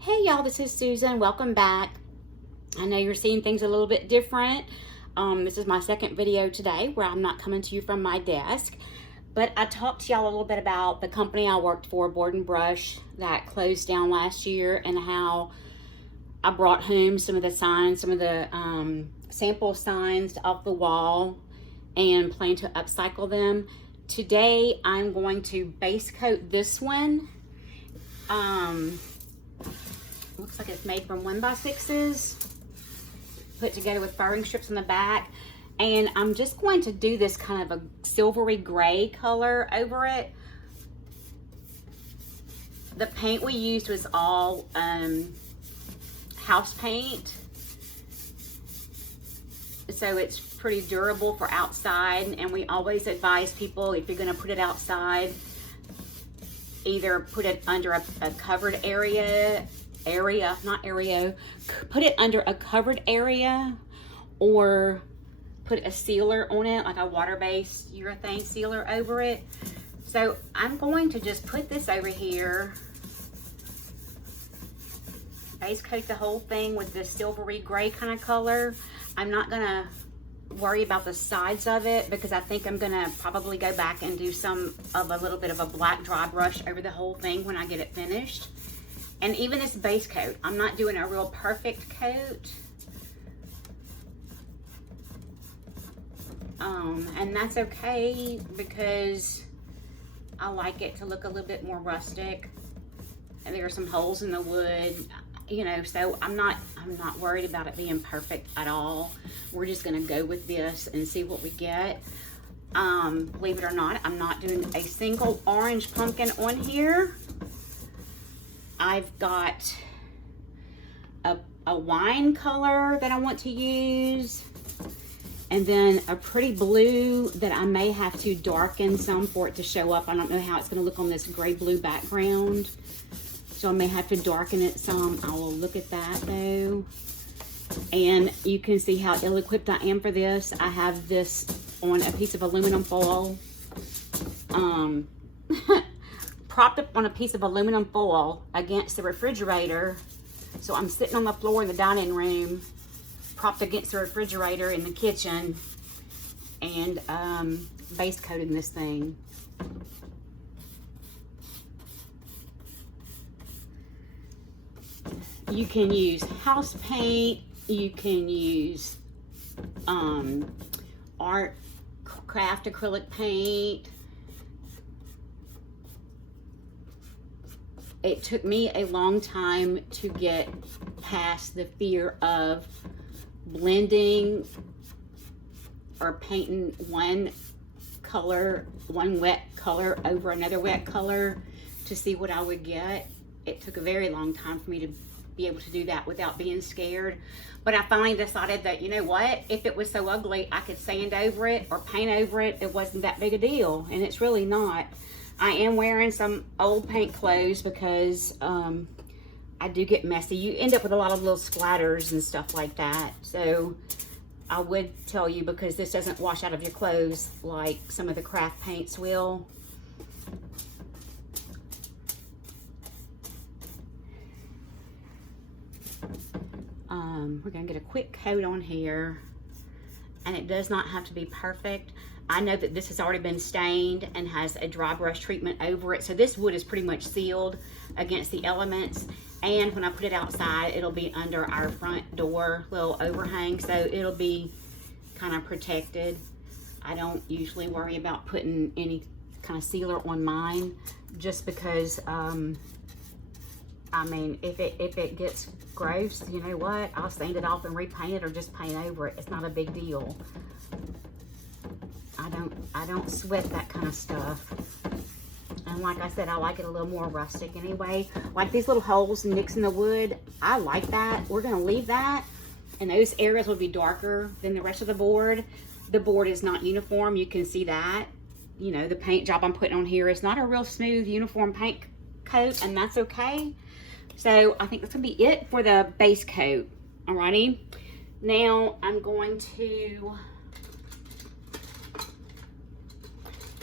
Hey y'all, this is Susan. Welcome back. I know you're seeing things a little bit different. This is my second video today where I'm not coming to you from my desk. But I talked to y'all a little bit about the company I worked for, Board and Brush, that closed down last year, and how I brought home some of the signs, some of the sample signs off the wall and plan to upcycle them. Today I'm going to base coat this one. Looks like it's made from 1x6s, put together with furring strips on the back. And I'm just going to do this kind of a silvery gray color over it. The paint we used was all house paint. So it's pretty durable for outside. And we always advise people, if you're gonna put it outside, either put it under a covered put it under a covered area, or put a sealer on it, like a water-based urethane sealer over it. So I'm going to just put this over here, base coat the whole thing with this silvery gray kind of color. I'm not gonna worry about the sides of it because I think I'm gonna probably go back and do some of a little bit of a black dry brush over the whole thing when I get it finished. And even this base coat, I'm not doing a real perfect coat. And that's okay because I like it to look a little bit more rustic. And there are some holes in the wood, you know, so I'm not worried about it being perfect at all. We're just gonna go with this and see what we get. Believe it or not, I'm not doing a single orange pumpkin on here. I've got a wine color that I want to use, and then a pretty blue that I may have to darken some for it to show up. I don't know how it's going to look on this gray blue background, so I may have to darken it some. I will look at that though. And you can see how ill-equipped I am for this. I have this on a piece of aluminum foil, propped up on a piece of aluminum foil against the refrigerator. So I'm sitting on the floor in the dining room, propped against the refrigerator in the kitchen, and base coating this thing. You can use house paint, you can use art craft acrylic paint. It took me a long time to get past the fear of blending or painting one wet color over another wet color to see what I would get. It took a very long time for me to be able to do that without being scared. But I finally decided that, you know what, if it was so ugly, I could sand over it or paint over it. It wasn't that big a deal, and it's really not. I am wearing some old paint clothes because I do get messy. You end up with a lot of little splatters and stuff like that. So I would tell you, because this doesn't wash out of your clothes like some of the craft paints will. We're gonna get a quick coat on here, and it does not have to be perfect. I know that this has already been stained and has a dry brush treatment over it. So this wood is pretty much sealed against the elements. And when I put it outside, it'll be under our front door little overhang. So it'll be kind of protected. I don't usually worry about putting any kind of sealer on mine, just because, I mean, if it gets gross, you know what? I'll sand it off and repaint it or just paint over it. It's not a big deal. I don't sweat that kind of stuff. And like I said, I like it a little more rustic anyway. Like these little holes and nicks in the wood, I like that. We're gonna leave that. And those areas will be darker than the rest of the board. The board is not uniform, you can see that. You know, the paint job I'm putting on here is not a real smooth uniform paint coat, and that's okay. So I think that's gonna be it for the base coat. Alrighty. Now I'm going to, you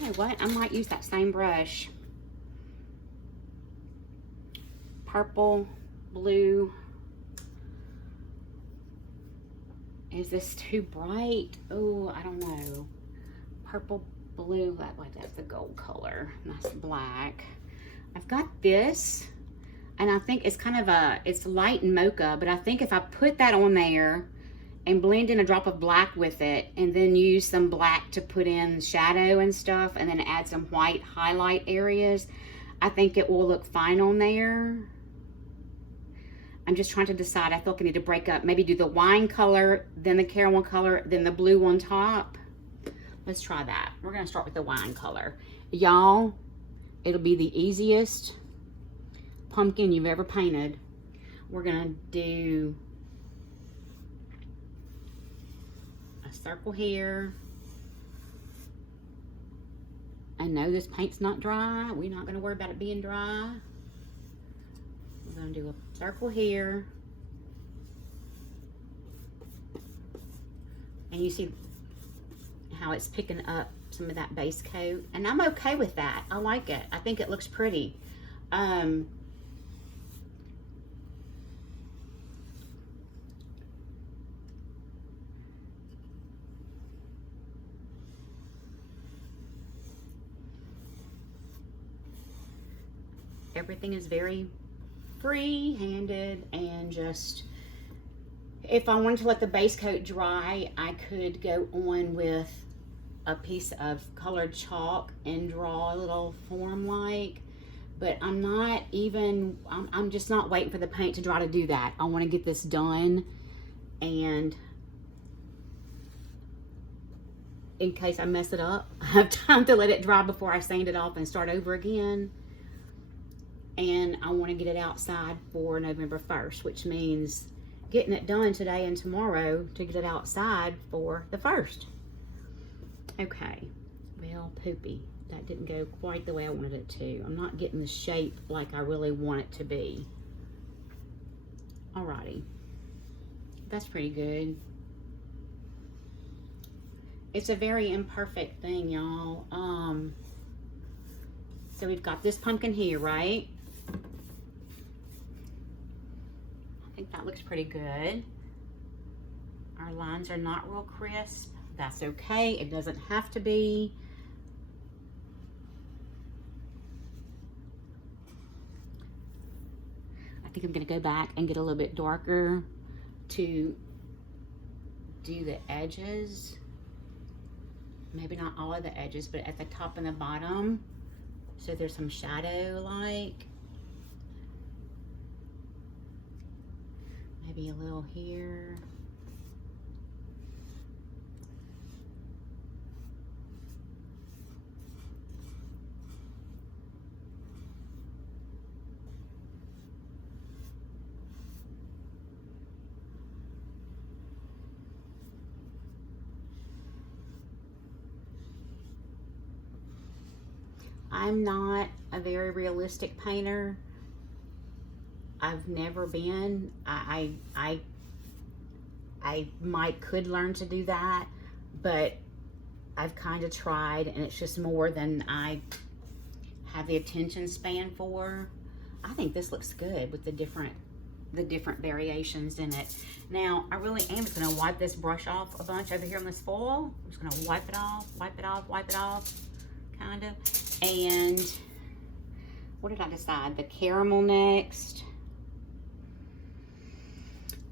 know what? I might use that same brush. Purple blue. Is this too bright? Oh, I don't know. Purple, blue, that's the gold color. That's black. I've got this, and I think it's kind of it's light and mocha, but I think if I put that on there and blend in a drop of black with it, and then use some black to put in shadow and stuff, and then add some white highlight areas, I think it will look fine on there. I'm just trying to decide. I feel like I need to break up. Maybe do the wine color, then the caramel color, then the blue on top. Let's try that. We're gonna start with the wine color. Y'all, it'll be the easiest pumpkin you've ever painted. We're gonna do a circle here. I know this paint's not dry. We're not gonna worry about it being dry. We're gonna do a circle here. And you see how it's picking up some of that base coat. And I'm okay with that. I like it. I think it looks pretty. Everything is very free-handed, and just, if I wanted to let the base coat dry, I could go on with a piece of colored chalk and draw a little form like, but I'm just not waiting for the paint to dry to do that. I want to get this done, and in case I mess it up, I have time to let it dry before I sand it off and start over again. And I want to get it outside for November 1st, which means getting it done today and tomorrow to get it outside for the 1st. Okay, well, poopy. That didn't go quite the way I wanted it to. I'm not getting the shape like I really want it to be. Alrighty, that's pretty good. It's a very imperfect thing, y'all. So we've got this pumpkin here, right? I think that looks pretty good. Our lines are not real crisp. That's okay. It doesn't have to be. I think I'm going to go back and get a little bit darker to do the edges. Maybe not all of the edges, but at the top and the bottom. So there's some shadow like. Maybe a little here. I'm not a very realistic painter. I've never been. I could learn to do that, but I've kind of tried, and it's just more than I have the attention span for. I think this looks good with the different variations in it. Now, I really am just gonna wipe this brush off a bunch over here on this foil. I'm just gonna wipe it off, kind of. And what did I decide? The caramel next.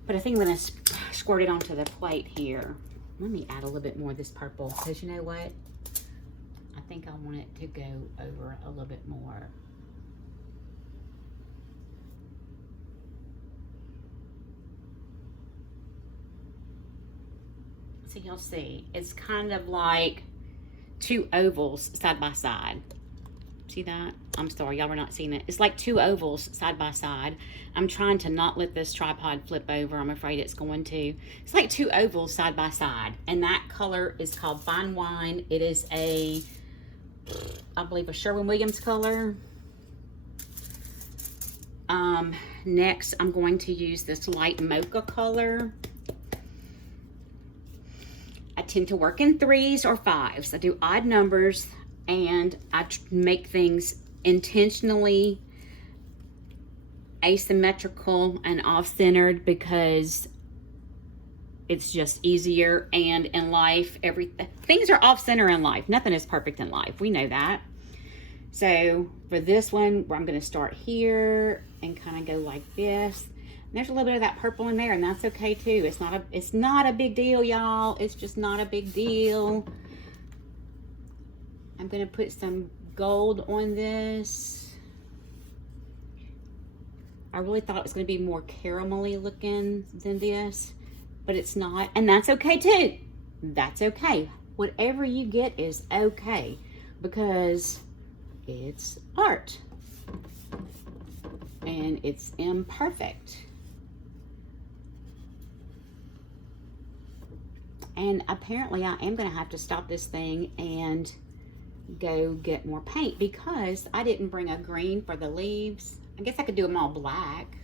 But I think I'm gonna squirt it onto the plate here. Let me add a little bit more of this purple, because you know what? I think I want it to go over a little bit more. So you'll see, it's kind of like two ovals side by side. See that? I'm sorry, y'all were not seeing it. It's like two ovals side by side. I'm trying to not let this tripod flip over. I'm afraid it's going to. It's like two ovals side by side. And that color is called Fine Wine. It is a, I believe, a Sherwin-Williams color. Next, I'm going to use this light mocha color. I tend to work in 3s or 5s. I do odd numbers, and I make things intentionally asymmetrical and off-centered because it's just easier. And in life, things are off-center in life. Nothing is perfect in life. We know that. So for this one, I'm going to start here and kind of go like this. And there's a little bit of that purple in there, and that's okay too. It's not a big deal, y'all. It's just not a big deal. I'm going to put some gold on this. I really thought it was going to be more caramelly looking than this, but it's not, and that's okay too. That's okay. Whatever you get is okay, because it's art and it's imperfect. And apparently I am going to have to stop this thing and go get more paint because I didn't bring a green for the leaves. I guess I could do them all black.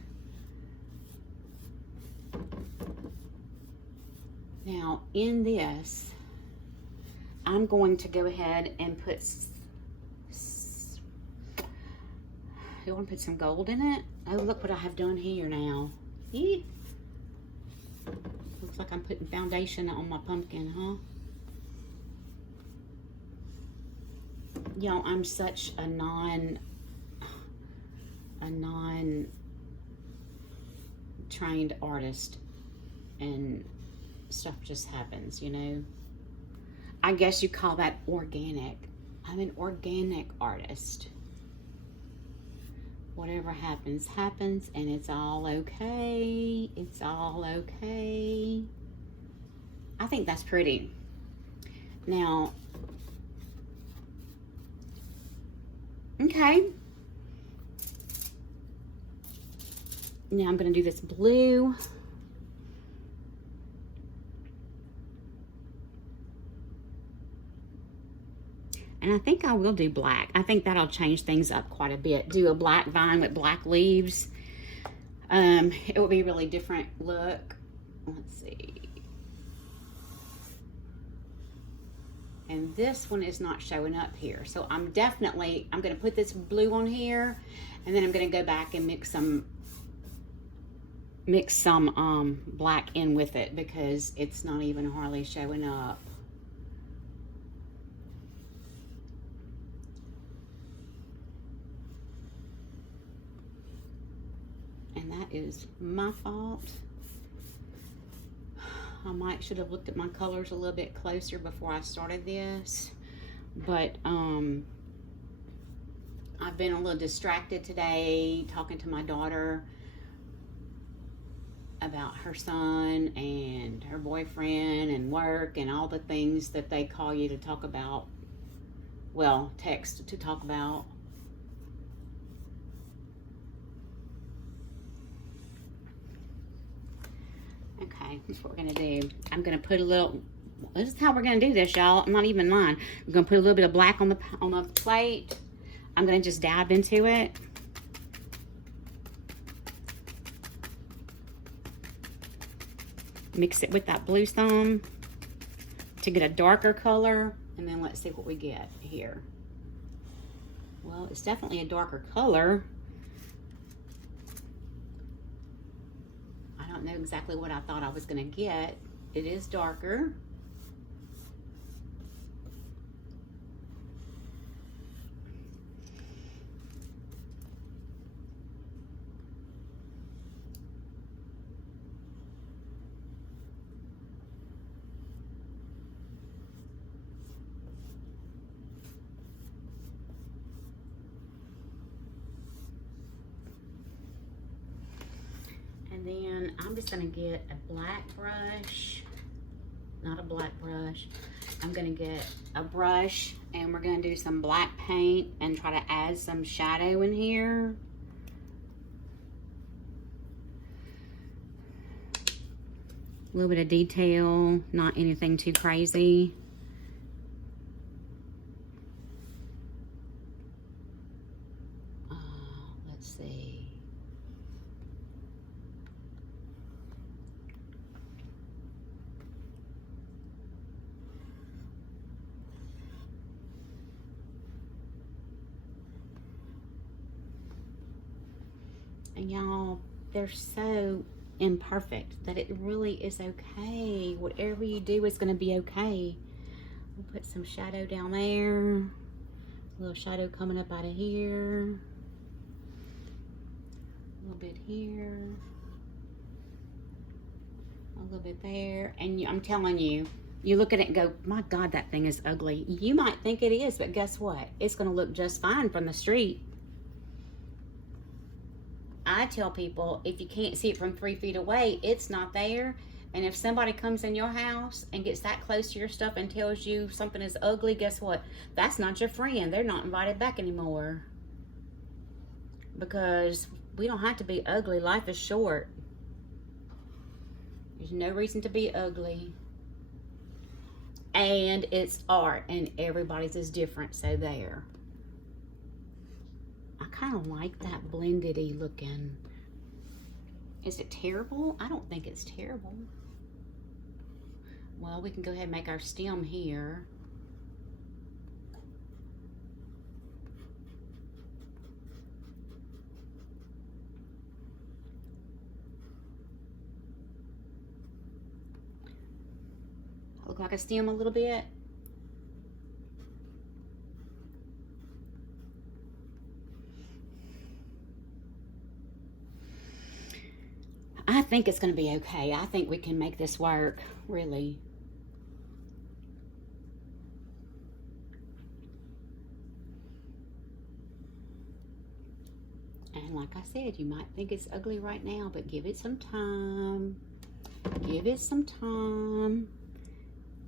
Now in this, I'm going to go ahead and put, I want to put some gold in it. Oh, look what I have done here now. Eee. Looks like I'm putting foundation on my pumpkin, huh? Y'all, I'm such a non-trained artist, and stuff just happens, you know. I guess you call that organic. I'm an organic artist. Whatever happens, happens, and it's all okay. It's all okay. I think that's pretty. Now, okay. Now I'm going to do this blue. And I think I will do black. I think that'll change things up quite a bit. Do a black vine with black leaves. It will be a really different look. Let's see. And this one is not showing up here. So I'm going to put this blue on here, and then I'm going to go back and mix some black in with it because it's not even hardly showing up. And that is my fault. I should have looked at my colors a little bit closer before I started this, but I've been a little distracted today talking to my daughter about her son and her boyfriend and work and all the things that they call you to talk about. Well, text to talk about. Okay, that's what we're gonna do. I'm gonna put a little, this is how we're gonna do this, y'all. I'm not even lying. I'm gonna put a little bit of black on the plate. I'm gonna just dab into it. Mix it with that blue some to get a darker color, and then let's see what we get here. Well, it's definitely a darker color. I don't know exactly what I thought I was going to get. It is darker. And then I'm just gonna get a black brush, not a black brush. I'm gonna get a brush and we're gonna do some black paint and try to add some shadow in here. A little bit of detail, not anything too crazy. Let's see. And y'all, they're so imperfect that it really is okay. Whatever you do is going to be okay. We'll put some shadow down there. A little shadow coming up out of here. A little bit here. A little bit there. And I'm telling you, you look at it and go, my God, that thing is ugly. You might think it is, but guess what? It's going to look just fine from the street. I tell people, if you can't see it from 3 feet away, it's not there. And if somebody comes in your house and gets that close to your stuff and tells you something is ugly, guess what? That's not your friend. They're not invited back anymore. Because we don't have to be ugly. Life is short. There's no reason to be ugly. And it's art, and everybody's is different, so there. I kind of like that blended-y looking. Is it terrible? I don't think it's terrible. Well, we can go ahead and make our stem here. Look like a stem a little bit. I think it's going to be okay. I think we can make this work, really. And like I said, you might think it's ugly right now, but give it some time. Give it some time.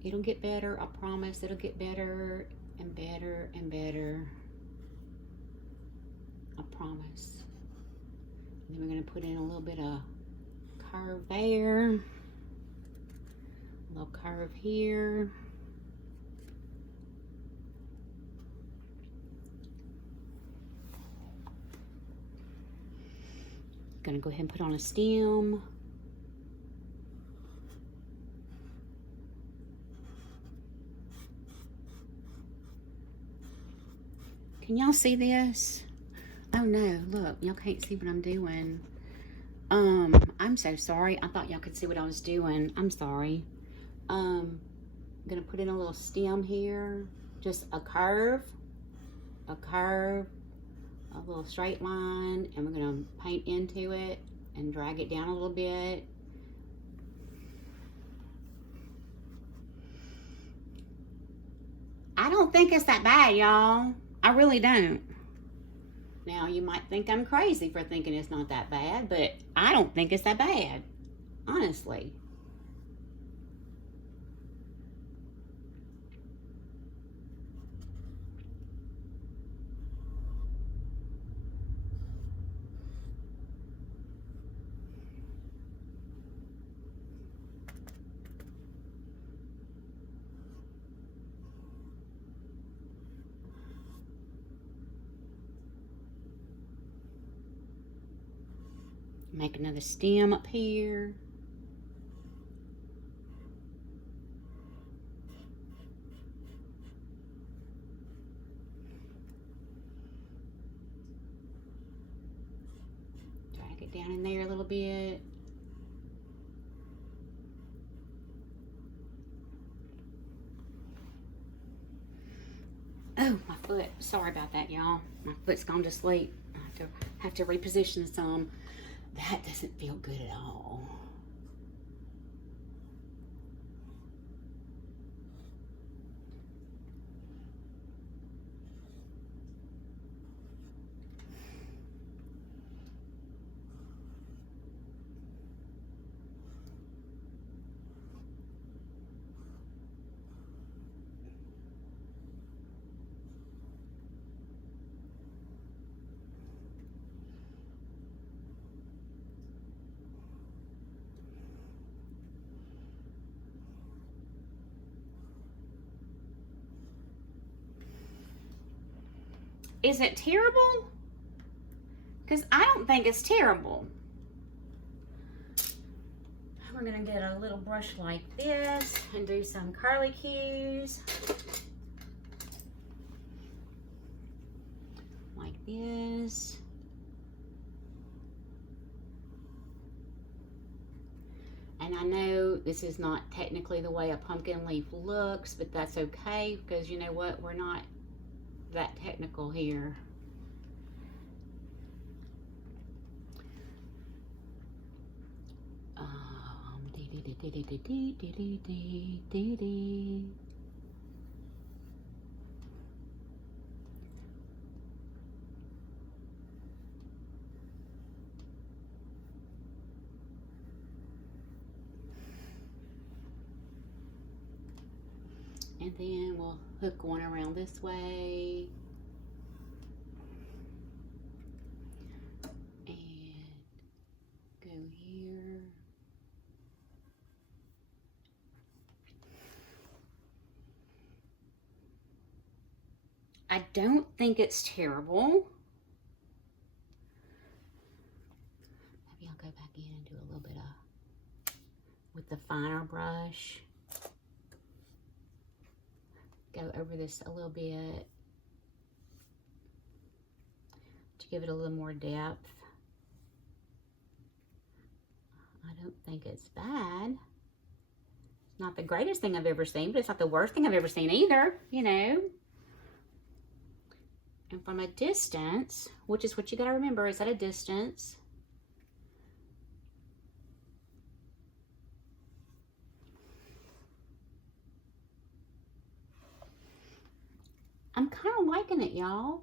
It'll get better. I promise it'll get better and better and better. I promise. And then we're going to put in a little bit of curve there, a little curve here. Gonna go ahead and put on a stem. Can y'all see this? Oh no, look, y'all can't see what I'm doing. I'm so sorry. I thought y'all could see what I was doing. I'm sorry. I'm gonna put in a little stem here. Just a curve, a little straight line, and we're gonna paint into it and drag it down a little bit. I don't think it's that bad, y'all. I really don't. Now, you might think I'm crazy for thinking it's not that bad, but I don't think it's that bad, honestly. Make another stem up here. Drag it down in there a little bit. Oh, my foot. Sorry about that, y'all. My foot's gone to sleep. I have to reposition some. That doesn't feel good at all. Is it terrible? Because I don't think it's terrible. We're going to get a little brush like this and do some curly cues. Like this. And I know this is not technically the way a pumpkin leaf looks, but that's okay, because you know what? We're not that technical here. And then we'll hook one around this way. And go here. I don't think it's terrible. Maybe I'll go back in and do a little bit of, with the finer brush. Go over this a little bit to give it a little more depth. I don't think it's bad. It's not the greatest thing I've ever seen, but it's not the worst thing I've ever seen either, you know. And from a distance, which is what you gotta remember, is at a distance. I'm kind of liking it, y'all.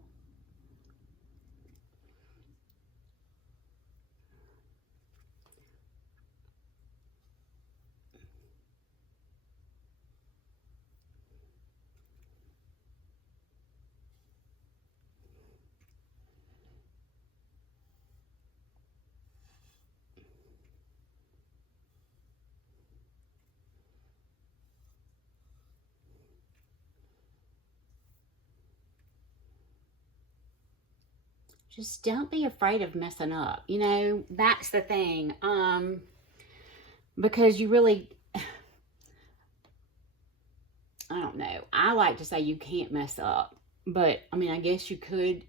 Just don't be afraid of messing up. You know, that's the thing. Because you really, I don't know. I like to say you can't mess up, but I mean, I guess you could.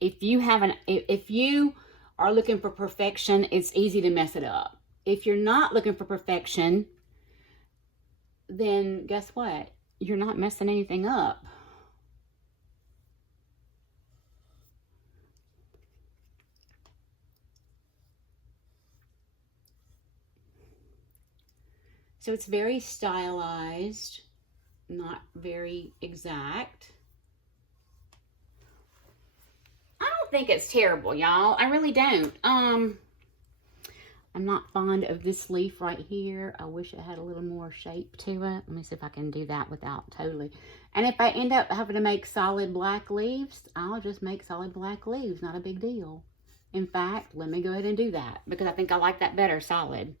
If you are looking for perfection, it's easy to mess it up. If you're not looking for perfection, then guess what? You're not messing anything up. So it's very stylized, not very exact. I don't think it's terrible, y'all. I really don't. I'm not fond of this leaf right here. I wish it had a little more shape to it. Let me see if I can do that without totally. And if I end up having to make solid black leaves, I'll just make solid black leaves. Not a big deal. In fact, let me go ahead and do that because I think I like that better, solid.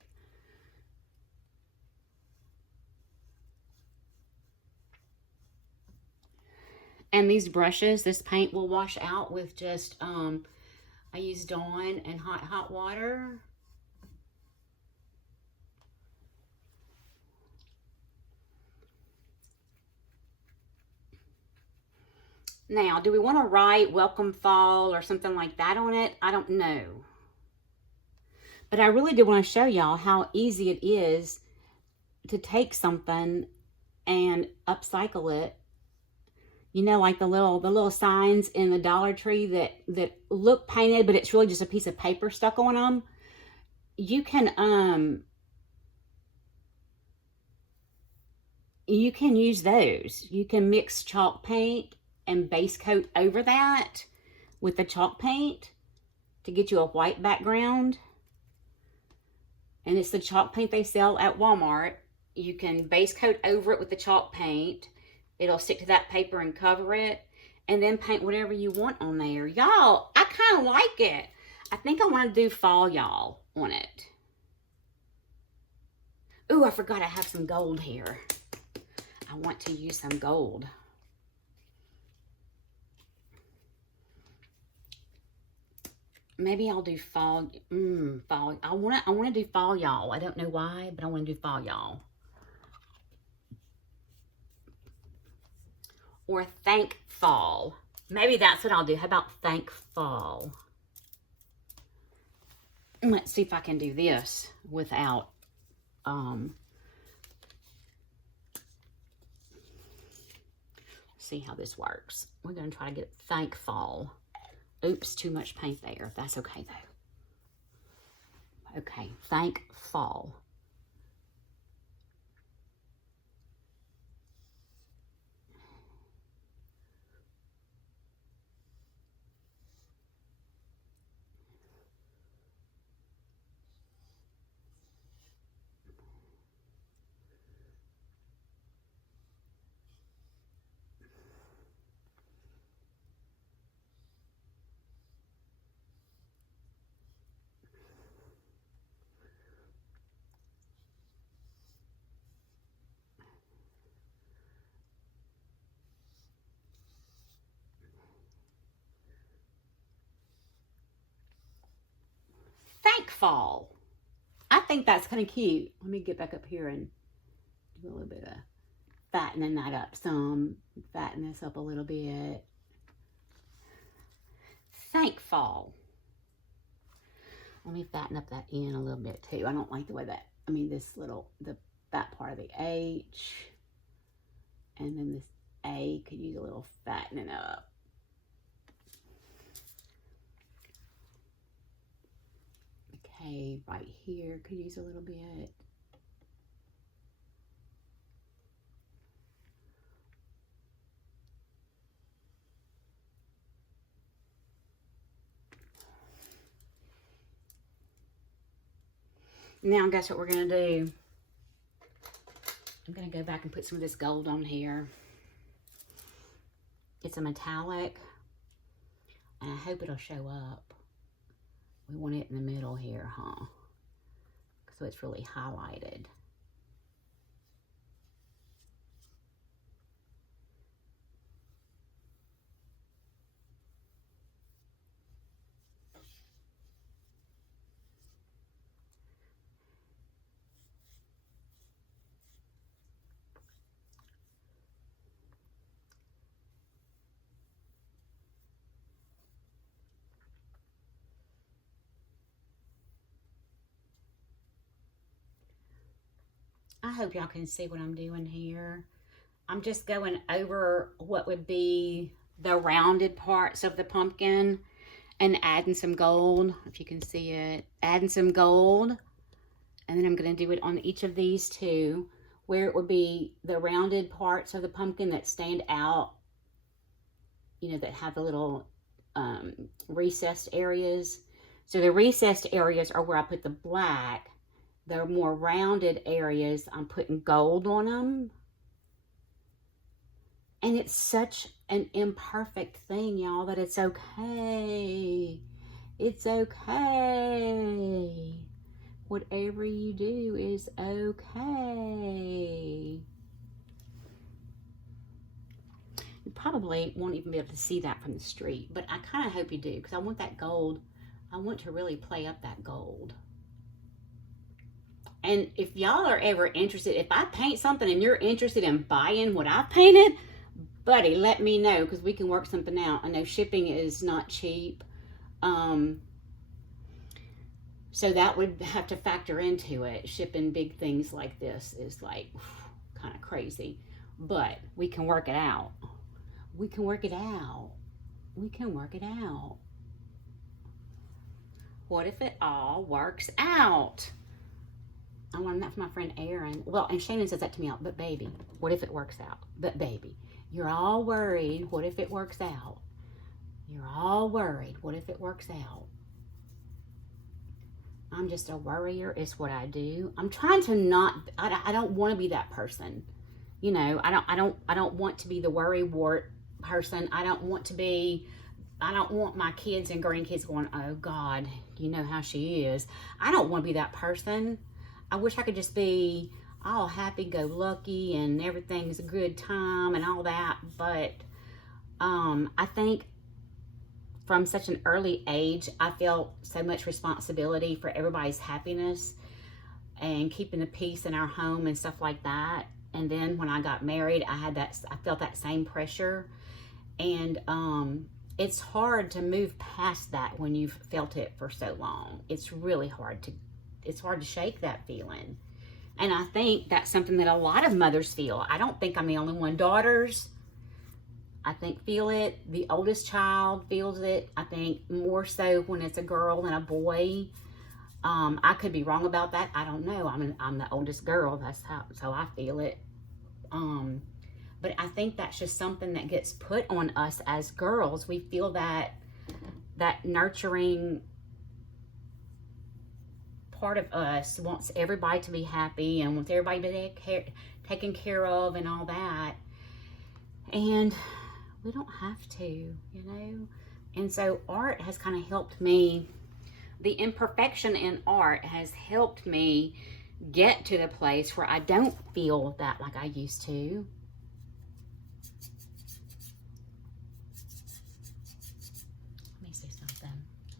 And these brushes, this paint will wash out with just, I use Dawn and hot water. Now, do we want to write Welcome Fall or something like that on it? I don't know. But I really do want to show y'all how easy it is to take something and upcycle it. You know, like the little signs in the Dollar Tree that look painted, but it's really just a piece of paper stuck on them. You can use those. You can mix chalk paint and base coat over that with the chalk paint to get you a white background. And it's the chalk paint they sell at Walmart. You can base coat over it with the chalk paint. It'll stick to that paper and cover it. And then paint whatever you want on there. Y'all, I kind of like it. I think I want to do fall, y'all, on it. Ooh, I forgot I have some gold here. I want to use some gold. Maybe I'll do fall. Fall. I want to do fall, y'all. I don't know why, but I want to do fall, y'all. Or thank fall. Maybe that's what I'll do. How about thank fall? Let's see if I can do this without, see how this works. We're going to try to get Thankful. Oops, too much paint there. That's okay, though. Okay, Thankful. Thankful. I think that's kind of cute. Let me get back up here and do a little bit of fattening that up some. Fatten this up a little bit. Thankful. Let me fatten up that N a little bit too. I don't like the way that, I mean, this little, that part of the H. And then this A could use a little fattening up. Okay, right here could use a little bit. Now, guess what we're going to do? I'm going to go back and put some of this gold on here. It's a metallic, and I hope it'll show up. We want it in the middle here, huh? So it's really highlighted. I hope y'all can see what I'm doing here. I'm just going over what would be the rounded parts of the pumpkin and adding some gold, if you can see it. Adding some gold. And then I'm going to do it on each of these two, where it would be the rounded parts of the pumpkin that stand out, you know, that have the little recessed areas. So the recessed areas are where I put the black. The more rounded areas, I'm putting gold on them. And it's such an imperfect thing, y'all, that it's okay. It's okay. Whatever you do is okay. You probably won't even be able to see that from the street, but I kind of hope you do, because I want that gold. I want to really play up that gold. And if y'all are ever interested, if I paint something and you're interested in buying what I've painted, buddy, let me know, because we can work something out. I know shipping is not cheap. So that would have to factor into it. Shipping big things like this is like kind of crazy. But we can work it out. We can work it out. We can work it out. What if it all works out? I learned that from my friend Erin. Well, and Shannon says that to me out. But baby, what if it works out? But baby, you're all worried. What if it works out? You're all worried. What if it works out? I'm just a worrier. It's what I do. I'm trying to not. I don't want to be that person. You know, I don't want to be the worry wart person. I don't want to be. I don't want my kids and grandkids going, oh God, you know how she is. I don't want to be that person. I wish I could just be all happy-go-lucky and everything's a good time and all that. But I think from such an early age, I felt so much responsibility for everybody's happiness and keeping the peace in our home and stuff like that. And then when I got married, I felt that same pressure. And it's hard to move past that when you've felt it for so long. It's really hard to shake that feeling. And I think that's something that a lot of mothers feel. I don't think I'm the only one. Daughters, I think, feel it. The oldest child feels it. I think more so when it's a girl than a boy. I could be wrong about that. I don't know. I'm the oldest girl. That's how I feel it. But I think that's just something that gets put on us as girls. We feel that nurturing part of us wants everybody to be happy and wants everybody to be taken care of and all that. And we don't have to, you know. And so art has kind of helped me. The imperfection in art has helped me get to the place where I don't feel that like I used to.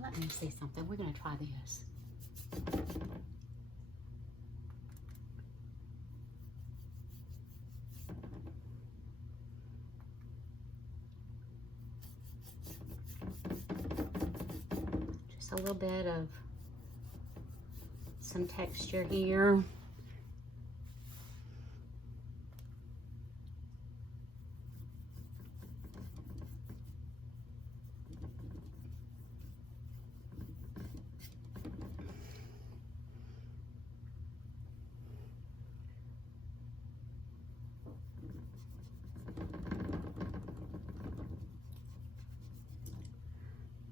Let me see something. We're going to try this. Just a little bit of some texture here.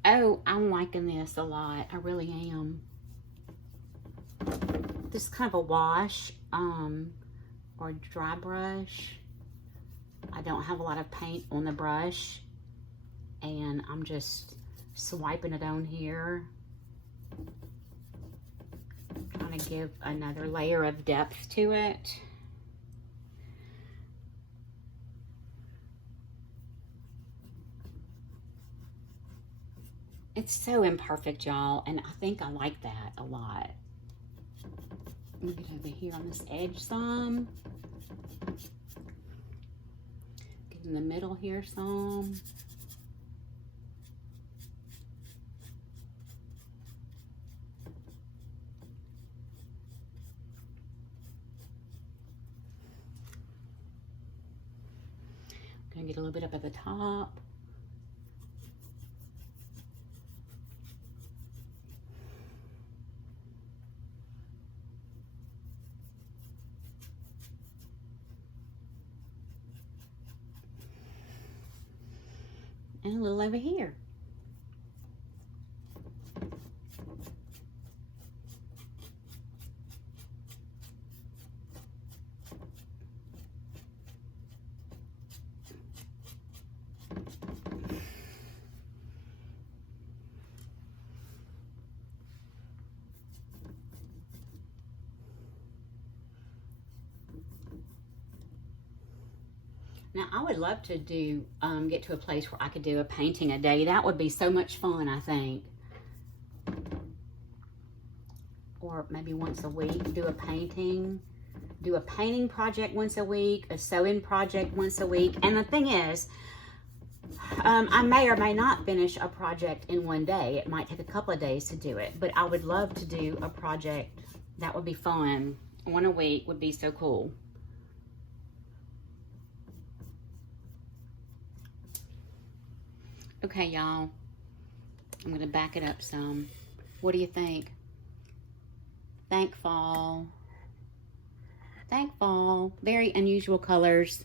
Oh, I'm liking this a lot. I really am. This is kind of a wash or dry brush. I don't have a lot of paint on the brush, and I'm just swiping it on here, trying to give another layer of depth to it. It's so imperfect, y'all, and I think I like that a lot. Let me get over here on this edge some. Get in the middle here some. Gonna get a little bit up at the top. And a little over here. Now, I would love to do, get to a place where I could do a painting a day. That would be so much fun, I think. Or maybe once a week, do a painting project once a week, a sewing project once a week. And the thing is, I may or may not finish a project in one day. It might take a couple of days to do it, but I would love to do a project. That would be fun. One a week would be so cool. Okay, y'all, I'm going to back it up some. What do you think? Thank fall. Very unusual colors.